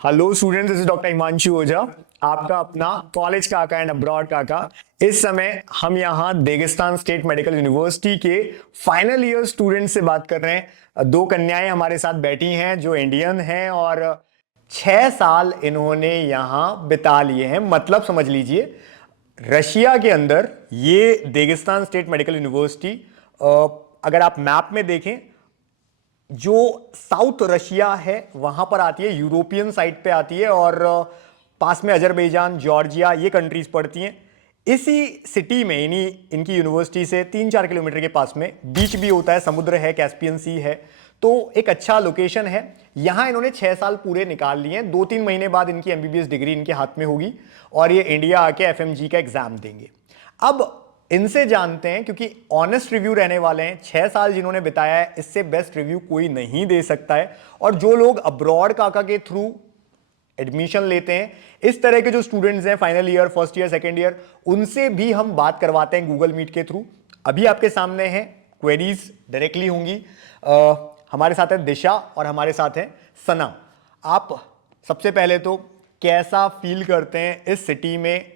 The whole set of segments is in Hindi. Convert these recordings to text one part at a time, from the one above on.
Hello students, this is doctor Himanshu Ojha, आपका अपना कॉलेज काका एंड अब्रॉड काका। इस समय हम यहाँ देगिस्तान स्टेट मेडिकल यूनिवर्सिटी के फाइनल ईयर स्टूडेंट से बात कर रहे हैं। दो कन्याएं हमारे साथ बैठी हैं जो इंडियन हैं और 6 साल इन्होंने यहाँ बिता लिए हैं। मतलब समझ लीजिए रशिया के अंदर ये देगिस्तान स्टेट मेडिकल यूनिवर्सिटी, अगर आप मैप में देखें, जो साउथ रशिया है वहां पर आती है, यूरोपियन साइड पे आती है और पास में अजरबैजान, जॉर्जिया ये कंट्रीज पड़ती हैं। इसी सिटी में इनकी यूनिवर्सिटी से 3-4 किलोमीटर के पास में बीच भी होता है, समुद्र है, कैस्पियन सी है, तो एक अच्छा लोकेशन है। यहां इन्होंने 6 साल पूरे निकाल लिए हैं। 2-3 महीने बाद इनकी एमबीबीएस डिग्री इनके हाथ में होगी और ये इंडिया आके एफएमजी का एग्जाम देंगे। अब इनसे जानते हैं, क्योंकि ऑनेस्ट रिव्यू रहने वाले हैं। 6 साल जिन्होंने बिताया है, इससे बेस्ट रिव्यू कोई नहीं दे सकता है। और जो लोग अब्रॉड काका के थ्रू एडमिशन लेते हैं, इस तरह के जो स्टूडेंट्स हैं final year, first year, second year, उनसे भी हम बात करवाते हैं गूगल मीट के थ्रू। अभी आपके सामने हैं, क्वेरीज डायरेक्टली होंगी। हमारे साथ है दिशा और हमारे साथ है सना। आप सबसे पहले तो कैसा फील करते हैं इस सिटी में,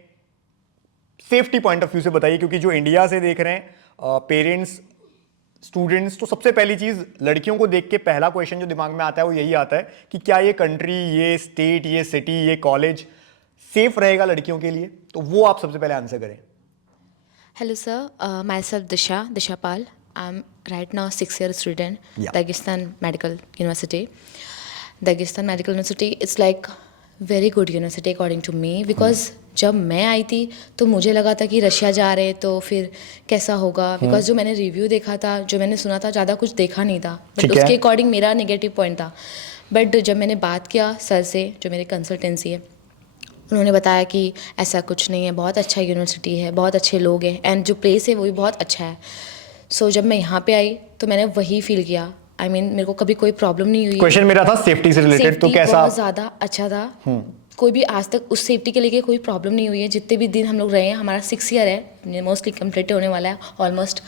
सेफ्टी पॉइंट ऑफ व्यू से बताइए, क्योंकि जो इंडिया से देख रहे हैं पेरेंट्स, स्टूडेंट्स, तो सबसे पहली चीज लड़कियों को देख के पहला क्वेश्चन जो दिमाग में आता है वो यही आता है कि क्या ये कंट्री, ये स्टेट, ये सिटी, ये कॉलेज सेफ रहेगा लड़कियों के लिए। तो वो आप सबसे पहले आंसर करें। Hello sir, myself Disha Pal. I'm right now 6-year student, Yeah. Dagestan Medical University. Dagestan Medical University it's like very good university according to me because जब मैं आई थी तो मुझे लगा था कि रशिया जा रहे हैं तो फिर कैसा होगा, बिकॉज जो मैंने रिव्यू देखा था, जो मैंने सुना था, ज़्यादा कुछ देखा नहीं था, बट ठीक है। उसके अकॉर्डिंग मेरा नेगेटिव पॉइंट था। बट जब मैंने बात किया सर से, जो मेरे कंसल्टेंसी है, उन्होंने बताया कि ऐसा कुछ नहीं है, बहुत अच्छा यूनिवर्सिटी है, बहुत अच्छे लोग हैं एंड जो प्लेस है वो भी बहुत अच्छा है। सो जब मैं यहाँ पे आई तो मैंने वही फील किया। आई मीन मेरे को कभी कोई प्रॉब्लम नहीं हुई। क्वेश्चन मेरा था सेफ्टी से रिलेटेड, तो सेफ्टी कैसा? बहुत ज़्यादा अच्छा था। कोई भी आज तक उस सेफ्टी के लिए कोई प्रॉब्लम नहीं हुई है। जितने भी दिन हम लोग रहे हैं, हमारा 6 ईयर है, मोस्टली कंप्लीट होने वाला है ऑलमोस्ट,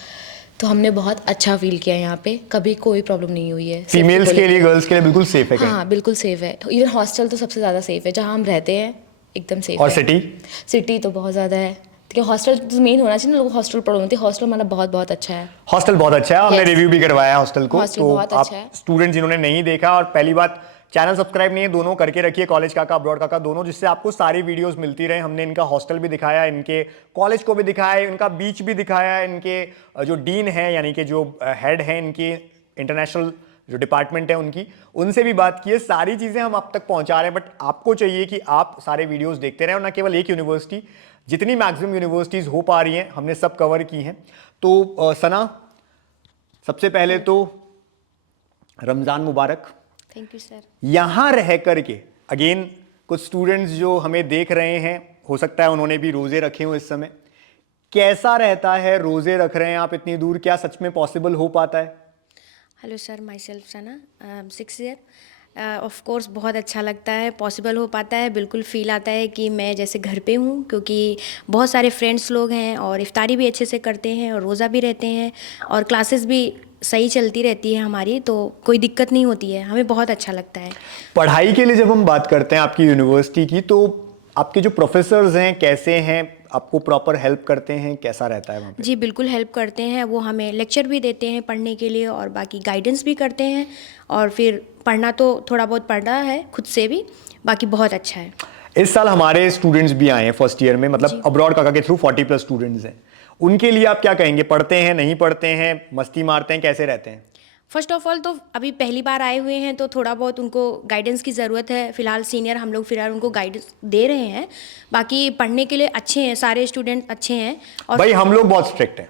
तो हमने बहुत अच्छा फील किया यहाँ पे, कभी कोई प्रॉब्लम नहीं हुई है। फीमेल्स के लिए, गर्ल्स के लिए बिल्कुल सेफ है? हाँ बिल्कुल सेफ है। इवन हॉस्टल तो सबसे ज़्यादा सेफ है, जहाँ हम रहते हैं एकदम सेफ और है। सिटी तो बहुत ज़्यादा है, क्योंकि हॉस्टल तो मेन होना चाहिए ना, लोग हॉस्टल पढ़ो थे। हॉस्टल हमारा बहुत बहुत अच्छा है। हॉस्टल बहुत अच्छा है, हमने Yes. रिव्यू भी करवाया हॉस्टल को। हॉस्टल तो बहुत आप अच्छा है। स्टूडेंट जिन्होंने नहीं देखा, और पहली बात चैनल सब्सक्राइब नहीं है, दोनों करके रखिए, कॉलेज काका, अब्रॉड काका दोनों, जिससे आपको सारी वीडियोस मिलती रहे। हमने इनका हॉस्टल भी दिखाया, इनके कॉलेज को भी दिखाया, इनका बीच भी दिखाया, इनके जो डीन है यानी कि जो हेड है इनकी इंटरनेशनल जो डिपार्टमेंट है उनकी, उनसे भी बात की है। सारी चीजें हम आप तक पहुंचा रहे हैं, बट आपको चाहिए कि आप सारे वीडियोस देखते रहें, और ना केवल एक यूनिवर्सिटी, जितनी मैक्सिमम यूनिवर्सिटीज हो पा रही हैं हमने सब कवर की हैं। तो सना, सबसे पहले तो रमजान मुबारक। Thank you sir. यहां रह करके अगेन कुछ स्टूडेंट्स जो हमें देख रहे हैं, हो सकता है उन्होंने भी रोजे रखे हो इस समय। कैसा रहता है, रोजे रख रहे हैं आप इतनी दूर, क्या सच में पॉसिबल हो पाता है? Hello sir, my self Sana, 6 year. Of course बहुत अच्छा लगता है, पॉसिबल हो पाता है, बिल्कुल फील आता है कि मैं जैसे घर पे हूँ, क्योंकि बहुत सारे फ्रेंड्स लोग हैं और इफ्तारी भी अच्छे से करते हैं और रोज़ा भी रहते हैं और क्लासेस भी सही चलती रहती है हमारी, तो कोई दिक्कत नहीं होती है, हमें बहुत अच्छा लगता है। पढ़ाई के लिए जब हम बात करते हैं आपकी यूनिवर्सिटी की, तो आपके जो प्रोफेसर्स हैं कैसे हैं, आपको प्रॉपर हेल्प करते हैं, कैसा रहता है वहाँ पे? जी बिल्कुल हेल्प करते हैं, वो हमें लेक्चर भी देते हैं पढ़ने के लिए और बाकी गाइडेंस भी करते हैं, और फिर पढ़ना तो थोड़ा बहुत पढ़ना है खुद से भी, बाकी बहुत अच्छा है। इस साल हमारे स्टूडेंट्स भी आए हैं फर्स्ट ईयर में, मतलब अब्रॉड काका के थ्रू 40+ स्टूडेंट्स हैं। उनके लिए आप क्या कहेंगे? पढ़ते हैं, नहीं पढ़ते हैं, मस्ती मारते हैं, कैसे रहते हैं? फर्स्ट ऑफ ऑल तो अभी पहली बार आए हुए हैं तो थोड़ा बहुत उनको गाइडेंस की ज़रूरत है। फ़िलहाल सीनियर हम लोग फ़िलहाल उनको गाइडेंस दे रहे हैं, बाकी पढ़ने के लिए अच्छे हैं, सारे स्टूडेंट अच्छे हैं। और भाई हम लोग बहुत स्ट्रिक्ट हैं,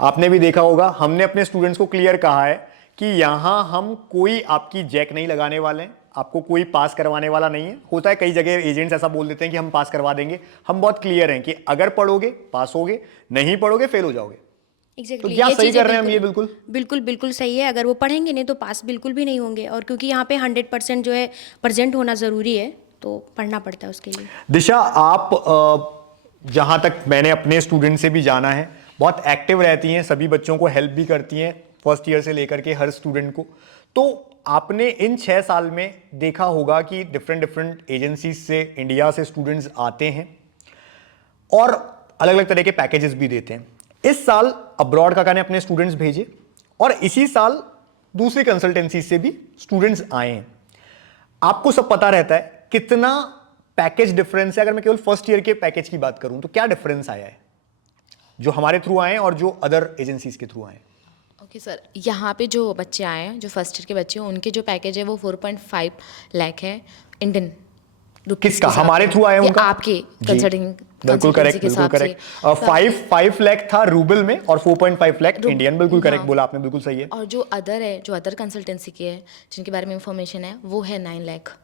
आपने भी देखा होगा। हमने अपने स्टूडेंट्स को क्लियर कहा है कि यहाँ हम कोई आपकी जैक नहीं लगाने वाले हैं, आपको कोई पास करवाने वाला नहीं है। होता है कई जगह एजेंट्स ऐसा बोल देते हैं कि हम पास करवा देंगे, हम बहुत क्लियर हैं कि अगर पढ़ोगे पास होगे, नहीं पढ़ोगे फेल हो जाओगे। एग्जैक्टली, तो क्या सही कर रहे हैं हम ये? बिल्कुल बिल्कुल बिल्कुल सही है। अगर वो पढ़ेंगे नहीं तो पास बिल्कुल भी नहीं होंगे, और क्योंकि यहाँ पे 100% जो है प्रेजेंट होना ज़रूरी है, तो पढ़ना पड़ता है उसके लिए। दिशा, आप जहां तक मैंने अपने स्टूडेंट से भी जाना है, बहुत एक्टिव रहती हैं, सभी बच्चों को हेल्प भी करती हैं, फर्स्ट ईयर से लेकर के हर स्टूडेंट को। तो आपने इन 6 साल में देखा होगा कि डिफरेंट डिफरेंट एजेंसीज से इंडिया से स्टूडेंट्स आते हैं और अलग अलग तरह के पैकेजेस भी देते हैं। इस साल अब्रॉड काका ने अपने स्टूडेंट्स भेजे और इसी साल दूसरी कंसल्टेंसी से भी स्टूडेंट्स आए हैं। आपको सब पता रहता है कितना पैकेज डिफरेंस है। अगर मैं केवल फर्स्ट ईयर के पैकेज की बात करूं तो क्या डिफरेंस आया है जो हमारे थ्रू आए हैं और जो अदर एजेंसीज के थ्रू आए हैं? ओके सर, यहाँ पे जो बच्चे आए हैं, जो फर्स्ट ईयर के बच्चे हैं, उनके जो पैकेज है वो 4.5 लाख है इंडियन रुपीस किसका? के हिसाब हमारे से। थ्रू आए ये उनका? आपके जी, कंसल्टिंग बिल्कुल करेक्ट, बिल्कुल करेक्ट। 5 लाख था रूबल में और 4.5 लाख इंडियन, बिल्कुल करेक्ट बोला आपने, बिल्कुल सही है। और जो अदर है, जो अदर कंसल्टेंसी की है, जिनके बारे में इंफॉर्मेशन है, वो है 9 लाख।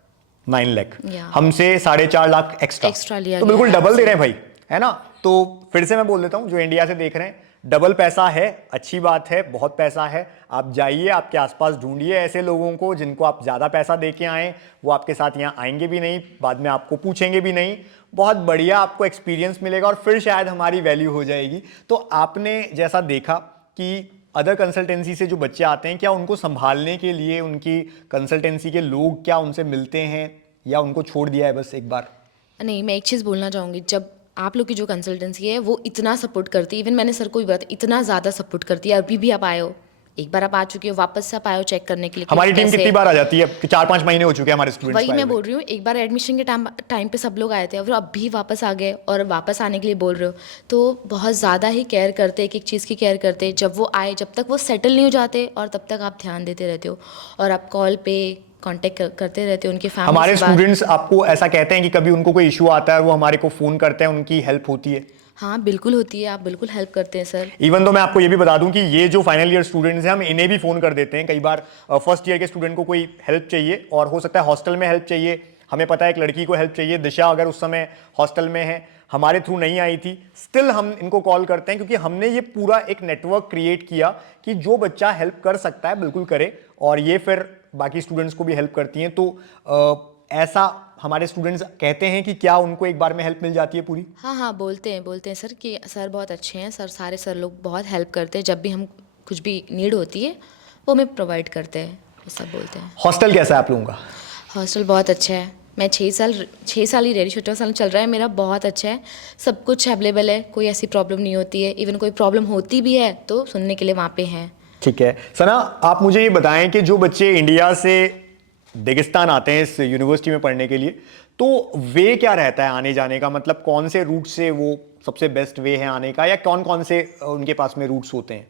9 लाख Yeah. हमसे 4.5 लाख एक्स्ट्रा एक्स्ट्रा लिया तो गया बिल्कुल है डबल दे आपसे। रहे हैं भाई, है ना? तो फिर से मैं बोल देता हूं, जो इंडिया से देख रहे हैं, डबल पैसा है, अच्छी बात है, बहुत पैसा है। आप जाइए, आपके आसपास ढूंढिए ऐसे लोगों को जिनको आप ज्यादा पैसा दे के आए, वो आपके साथ यहाँ आएंगे भी नहीं, बाद में आपको पूछेंगे भी नहीं, बहुत बढ़िया आपको एक्सपीरियंस मिलेगा और फिर शायद हमारी वैल्यू हो जाएगी। तो आपने जैसा देखा कि अदर कंसल्टेंसी से जो बच्चे आते हैं, क्या उनको संभालने के लिए उनकी कंसल्टेंसी के लोग क्या उनसे मिलते हैं या उनको छोड़ दिया है बस एक बार? नहीं, मैं एक चीज़ बोलना चाहूँगी, जब आप लोग की जो कंसल्टेंसी है वो इतना सपोर्ट करती है, इवन मैंने सर को भी बताया, इतना ज़्यादा सपोर्ट करती है। अभी भी आप आए हो, एक बार आप आ चुके हो, वापस से आप आए हो चेक करने के लिए कि हमारी टीम कैसे कितनी बार आ जाती है? 4-5 महीने हो चुके हैं हमारे स्टूडेंट्स वही को आए मैं हुए। बोल रही हूँ, एक बार एडमिशन के टाइम पे सब लोग आए थे और अब भी वापस आ गए और वापस आने के लिए बोल रहे हो, तो बहुत ज़्यादा ही केयर करते, एक एक चीज़ की केयर करते। जब वो आए, जब तक वो सेटल नहीं हो जाते और तब तक आप ध्यान देते रहते हो और आप कॉल पे कांटेक्ट करते रहते हो उनके फैमिली हमारे से बात। स्टूडेंट्स आपको ऐसा कहते हैं कि कभी उनको कोई इशू आता है और वो हमारे को फोन करते हैं, उनकी हेल्प होती है? हाँ बिल्कुल होती है, आप बिल्कुल हेल्प करते हैं सर। इवन तो मैं आपको ये भी बता दूं कि ये जो फाइनल ईयर स्टूडेंट्स हैं, हम इन्हें भी फोन कर देते हैं कई बार। फर्स्ट ईयर के स्टूडेंट को कोई हेल्प चाहिए और हो सकता है हॉस्टल में हेल्प चाहिए, हमें पता है एक लड़की को हेल्प चाहिए, दिशा अगर उस समय हॉस्टल में है, हमारे थ्रू नहीं आई थी, स्टिल हम इनको कॉल करते हैं क्योंकि हमने ये पूरा एक नेटवर्क क्रिएट किया कि जो बच्चा हेल्प कर सकता है बिल्कुल करे, और ये फिर बाकी स्टूडेंट्स को भी हेल्प करती हैं। तो ऐसा हमारे स्टूडेंट्स कहते हैं कि क्या उनको एक बार में हेल्प मिल जाती है पूरी? हाँ हाँ, बोलते हैं सर कि सर बहुत अच्छे हैं, सर सारे सर लोग बहुत हेल्प करते हैं, जब भी हम कुछ भी नीड होती है वो हमें प्रोवाइड करते हैं, ये सब बोलते हैं। हॉस्टल कैसा है आप लोगों का? हॉस्टल बहुत अच्छा है, मैं 6 साल ही रह रही, 6वां साल चल रहा है मेरा, बहुत अच्छा है, सब कुछ अवेलेबल है, कोई ऐसी प्रॉब्लम नहीं होती है, इवन कोई प्रॉब्लम होती भी है तो सुनने के लिए वहाँ पे हैं। ठीक है सना, आप मुझे ये बताएं कि जो बच्चे इंडिया से दागिस्तान आते हैं इस यूनिवर्सिटी में पढ़ने के लिए, तो वे क्या रहता है आने जाने का? मतलब कौन से रूट से वो सबसे बेस्ट वे है आने का, या कौन कौन से उनके पास में रूट्स होते हैं?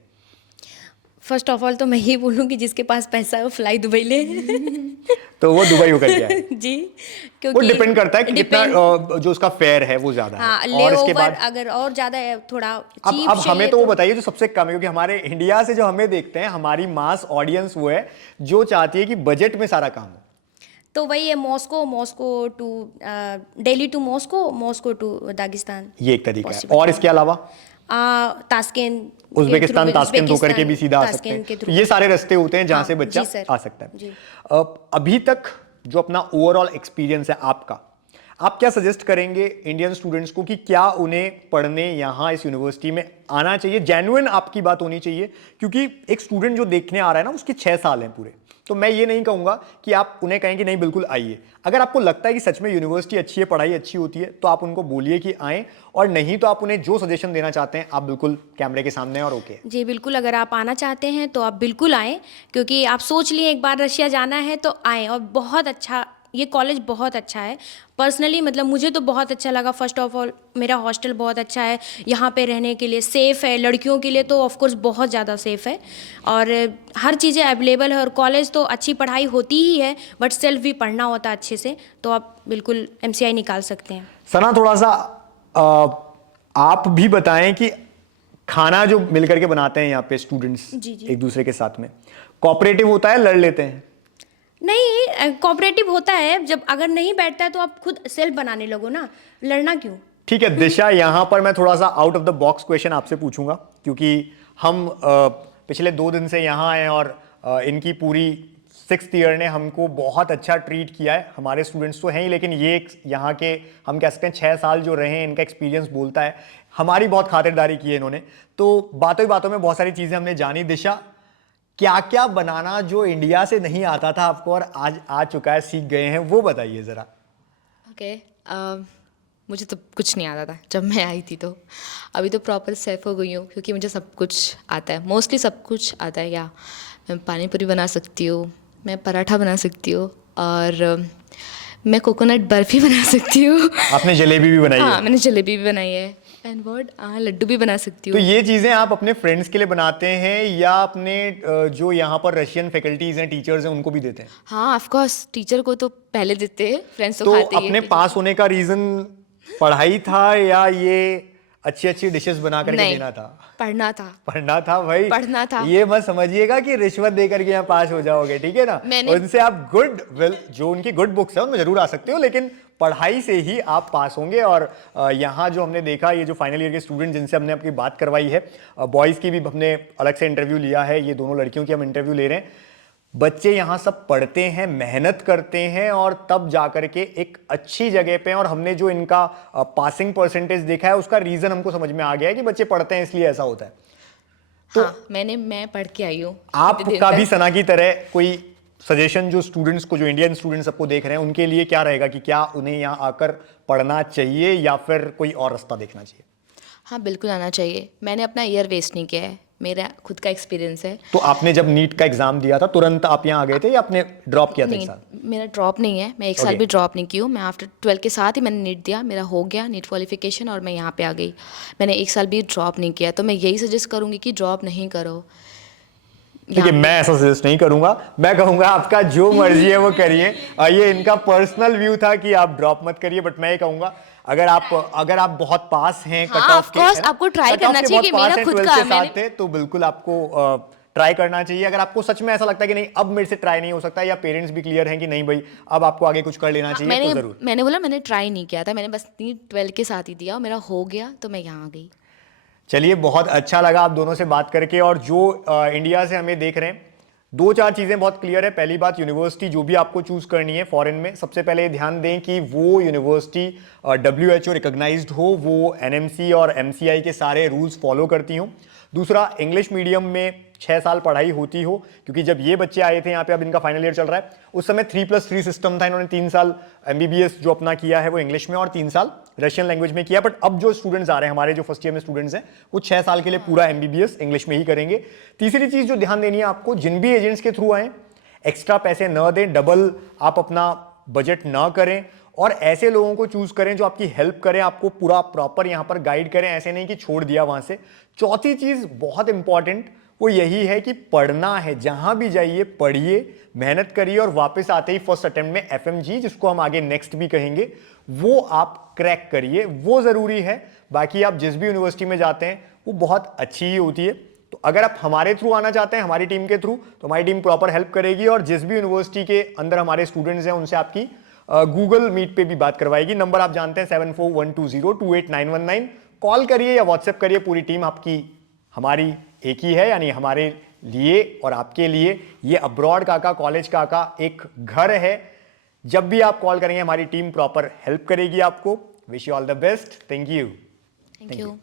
फर्स्ट ऑफ ऑल तो मैं ये बोलूँ कि जिसके पास पैसा है वो फ्लाई दुबई ले। तो वो दुबई होकर गया है। जी, वो क्योंकि डिपेंड करता है कि कितना depend- जो उसका फेयर है वो ज्यादा हाँ, है, ले और इसके ओवर बाद अगर और ज़्यादा है, थोड़ा अब चीप अब हमें चाहिए तो वो बताइए जो सबसे कम है, क्योंकि हमारे इंडिया से जो हमें देखते हैं, हमारी मास ऑडियंस वो है जो चाहती है कि बजट में सारा काम हो। तो वही है, Moscow to Delhi to Moscow to Dagestan, ये एक तरीका है। Possible और इसके अलावा तास्केंट, उज्बेकिस्तान तास्केंट होकर के भी सीधा आ सकते हैं। के तो ये सारे रास्ते होते हैं जहां हाँ, से बच्चा जी सर, आ सकता है। जी। अभी तक जो अपना ओवरऑल एक्सपीरियंस है आपका, आप क्या सजेस्ट करेंगे इंडियन स्टूडेंट्स को कि क्या उन्हें पढ़ने यहाँ इस यूनिवर्सिटी में आना चाहिए? जेन्युइन आपकी बात होनी चाहिए, क्योंकि एक स्टूडेंट जो देखने आ रहा है ना, उसके 6 साल हैं पूरे। तो मैं ये नहीं कहूंगा कि आप उन्हें कहें कि नहीं बिल्कुल आइए। अगर आपको लगता है कि सच में यूनिवर्सिटी अच्छी है, पढ़ाई अच्छी होती है, तो आप उनको बोलिए कि आएं, और नहीं तो आप उन्हें जो सजेशन देना चाहते हैं आप बिल्कुल कैमरे के सामने और ओके। जी बिल्कुल, अगर आप आना चाहते हैं तो आप बिल्कुल आएँ, क्योंकि आप सोच लिए एक बार रशिया जाना है तो आएँ। और बहुत अच्छा, ये कॉलेज बहुत अच्छा है, पर्सनली मतलब मुझे तो बहुत अच्छा लगा। फर्स्ट ऑफ ऑल मेरा हॉस्टल बहुत अच्छा है, यहाँ पे रहने के लिए सेफ़ है, लड़कियों के लिए तो ऑफ कोर्स बहुत ज़्यादा सेफ़ है, और हर चीज़ें अवेलेबल है। और कॉलेज तो अच्छी पढ़ाई होती ही है, बट सेल्फ भी पढ़ना होता है अच्छे से, तो आप बिल्कुल MCI निकाल सकते हैं। सना, थोड़ा सा आप भी बताएं कि खाना जो मिल करके बनाते हैं यहाँ पे स्टूडेंट्स जी, जी। एक दूसरे के साथ में, कोऑपरेटिव होता है, लड़ लेते हैं? नहीं, कोऑपरेटिव होता है, जब अगर नहीं बैठता है तो आप खुद सेल्फ बनाने लगो ना, लड़ना क्यों। ठीक है दिशा, यहाँ पर मैं थोड़ा सा out of the box question आपसे पूछूंगा, क्योंकि हम पिछले 2 दिन से यहाँ आए और इनकी पूरी 6th ईयर ने हमको बहुत अच्छा ट्रीट किया है। हमारे स्टूडेंट्स तो हैं ही, लेकिन ये यहाँ के हम कह सकते हैं 6 साल जो रहे हैं, इनका एक्सपीरियंस बोलता है हमारी बहुत खातिरदारी की है इन्होंने। तो बातों ही बातों में बहुत सारी चीज़ें हमने जानी। दिशा, क्या क्या बनाना जो इंडिया से नहीं आता था आपको और आज आ चुका है, सीख गए हैं, वो बताइए जरा। ओके मुझे तो कुछ नहीं आता था जब मैं आई थी, तो अभी तो प्रॉपर सेफ हो गई हूँ क्योंकि मुझे सब कुछ आता है, मोस्टली सब कुछ आता है। या मैं पानी पूरी बना सकती हूँ, मैं पराठा बना सकती हूँ, और मैं कोकोनट बर्फ़ी बना सकती हूँ। आपने जलेबी भी बनाई हाँ, है? मैंने जलेबी भी बनाई है, एंड वर्ड लड्डू भी बना सकती तो हूँ। ये चीजें आप अपने फ्रेंड्स के लिए बनाते हैं या अपने जो यहाँ पर रशियन फैकल्टीज हैं, टीचर्स हैं, उनको भी देते हैं? हाँ, ऑफ कोर्स टीचर को तो पहले देते हैं, फ्रेंड्स तो तो खाते ही अपने हैं। पास होने का रीजन पढ़ाई था या ये अच्छी अच्छी डिशेस बना करके नहीं, देना था? पढ़ना था। पढ़ना था भाई। पढ़ना था। ये मत समझिएगा कि रिश्वत दे करके यहाँ पास हो जाओगे, ठीक है ना? उनसे आप गुड जो उनकी गुड बुक्स है उनमें जरूर आ सकते हो, लेकिन पढ़ाई से ही आप पास होंगे। और यहाँ जो हमने देखा, ये जो फाइनल ईयर के स्टूडेंट जिनसे हमने आपकी बात करवाई है, बॉयज़ की भी हमने अलग से इंटरव्यू लिया है, ये दोनों लड़कियों की हम इंटरव्यू ले रहे हैं। बच्चे यहाँ सब पढ़ते हैं, मेहनत करते हैं और तब जाकर के एक अच्छी जगह पे हैं। और हमने जो इनका पासिंग परसेंटेज देखा है उसका रीजन हमको समझ में आ गया है कि बच्चे पढ़ते हैं इसलिए ऐसा होता है। तो हाँ, मैं पढ़ के आई हूँ। आपका भी सना की तरह कोई सजेशन जो स्टूडेंट्स को, जो इंडियन स्टूडेंट्स सबको देख रहे हैं, उनके लिए क्या रहेगा कि क्या उन्हें यहाँ आकर पढ़ना चाहिए या फिर कोई और रास्ता देखना चाहिए? हाँ, बिल्कुल आना चाहिए। मैंने अपना ईयर वेस्ट नहीं किया है, मेरा खुद का एक्सपीरियंस है। तो आपने जब नीट का एग्जाम दिया था तुरंत आप यहाँ आ गए थे या आपने ड्रॉप किया था एक नहीं, साल? मेरा ड्रॉप नहीं है, मैं एक साल Okay. भी ड्रॉप नहीं की हूँ। मैं आफ्टर 12 के साथ ही मैंने नीट दिया, मेरा हो गया नीट क्वालिफिकेशन और मैं यहाँ पे आ गई। मैंने एक साल भी ड्रॉप नहीं किया, तो मैं यही सजेस्ट करूँगी कि ड्रॉप नहीं करो। देखिए, मैं ऐसा सजेस्ट नहीं करूंगा, मैं कहूंगा आपका जो मर्जी है वो करिए। ये इनका पर्सनल व्यू था कि आप ड्रॉप मत करिए, बट मैं ये कहूंगा अगर आप बहुत पास हैं कट हाँ, ऑफ के, of course, है ना? आपको try कट ऑफ करना के चाहिए बहुत कि पास मेरा हैं, खुद 12 का के मैंने साथ थे, तो बिल्कुल आपको ट्राई करना चाहिए। अगर आपको सच में ऐसा लगता है कि नहीं अब मेरे से ट्राई नहीं हो सकता, या पेरेंट्स भी क्लियर हैं कि नहीं भाई अब आपको आगे कुछ कर लेना चाहिए, तो जरूर। मैंने बोला मैंने ट्राई नहीं किया था, मैंने बस नीट 12 के साथ ही दिया और मेरा हो गया, तो मैं यहाँ आ गई। चलिए, बहुत अच्छा लगा आप दोनों से बात करके। और जो इंडिया से हमें देख रहे हैं, दो चार चीजें बहुत क्लियर है। पहली बात, यूनिवर्सिटी जो भी आपको चूज करनी है फॉरेन में, सबसे पहले ध्यान दें कि वो यूनिवर्सिटी WHO रिकॉग्नाइज्ड हो, वो NMC और MCI के सारे रूल्स फॉलो करती हो। दूसरा, इंग्लिश मीडियम में 6 साल पढ़ाई होती हो, क्योंकि जब ये बच्चे आए थे यहाँ पे, अब इनका फाइनल ईयर चल रहा है, उस समय 3+3 सिस्टम था। इन्होंने 3 साल MBBS जो अपना किया है वो इंग्लिश में और 3 साल रशियन लैंग्वेज में किया। बट अब जो स्टूडेंट्स आ रहे हैं, हमारे जो फर्स्ट ईयर में स्टूडेंट्स हैं, वो 6 साल के लिए पूरा MBBS इंग्लिश में ही करेंगे। तीसरी चीज जो ध्यान देनी है आपको, जिन भी एजेंट्स के थ्रू आए, एक्स्ट्रा पैसे न दें, डबल आप अपना बजट ना करें, और ऐसे लोगों को चूज करें जो आपकी हेल्प करें, आपको पूरा प्रॉपर यहां पर गाइड करें, ऐसे नहीं कि छोड़ दिया वहां से। चौथी चीज बहुत इंपॉर्टेंट, वो यही है कि पढ़ना है, जहां भी जाइए पढ़िए, मेहनत करिए, और वापस आते ही फर्स्ट अटेम्प्ट में FMG, जिसको हम आगे नेक्स्ट भी कहेंगे, वो आप क्रैक करिए, वो जरूरी है। बाकी आप जिस भी यूनिवर्सिटी में जाते हैं वो बहुत अच्छी ही होती है। तो अगर आप हमारे थ्रू आना चाहते हैं, हमारी टीम के थ्रू, तो हमारी टीम प्रॉपर हेल्प करेगी, और जिस भी यूनिवर्सिटी के अंदर हमारे स्टूडेंट्स हैं उनसे आपकी गूगल मीट पे भी बात करवाएगी। नंबर आप जानते हैं 7412028919। कॉल करिए या व्हाट्सएप करिए, पूरी टीम आपकी हमारी एक ही है, यानी हमारे लिए और आपके लिए ये अब्रॉड काका कॉलेज काका एक घर है। जब भी आप कॉल करेंगे हमारी टीम प्रॉपर हेल्प करेगी आपको। Wish you all the best. Thank you. Thank you.